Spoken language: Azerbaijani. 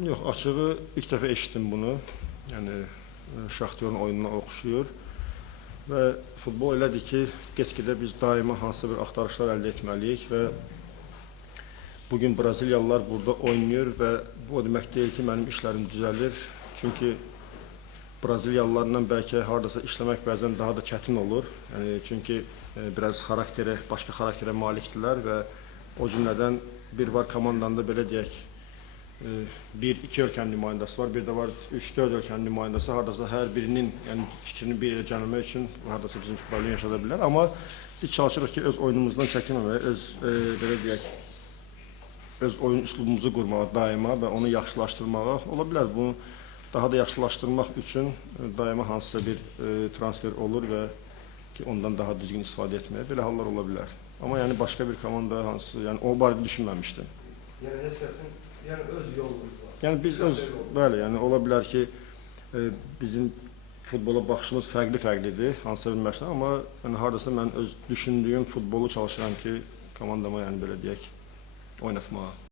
Yox, açığı ilk dəfə eşitdim bunu. Yəni Şaxtyorun oyununa oxşuyur və futbol elədir ki, get-gedə biz daima hansısa bir axtarışlar əldə etməliyik və bugün Braziliyalılar burada oynayır və bu o demək deyil ki, mənim işlərim düzəlir. Çünki Braziliyalılarla bəlkə hardasa işləmək bəzən daha da çətin olur. Yəni çünki biraz xarakterə, başqa xarakterə malikdirlər və o cümlədən bir var komandanda belə deyək, bir-iki ölkənin nümayəndəsi var, bir də var 3-4 ölkənin nümayəndəsi, hardasa hər birinin yəni, fikrini bir yerə cəmləmək üçün hardasa bizim problem yaşada bilər. Amma biz çalışırıq ki, öz oyunumuzdan çəkinməməyə, belə deyək, öz oyun üslubumuzu qurmağa daima və onu yaxşılaşdırmağa. Ola bilər, bunu daha da yaxşılaşdırmaq üçün daima hansısa bir transfer olur və ki, ondan daha düzgün istifadə etməyə belə hallar ola bilər. Amma yəni başqa bir komanda hansı, yəni o barədə düşünməmişdim. Yəni heç kəsin, yəni öz yolumuz var. Yəni biz öz, bəli, yəni ola bilər ki, bizim futbola baxışımız fərqli-fərqlidir, hansısa bir məşqdən, amma yəni hardasa mən öz düşündüyüm futbolu çalışıram ki, komandama yəni belə deyək, oynatmağa.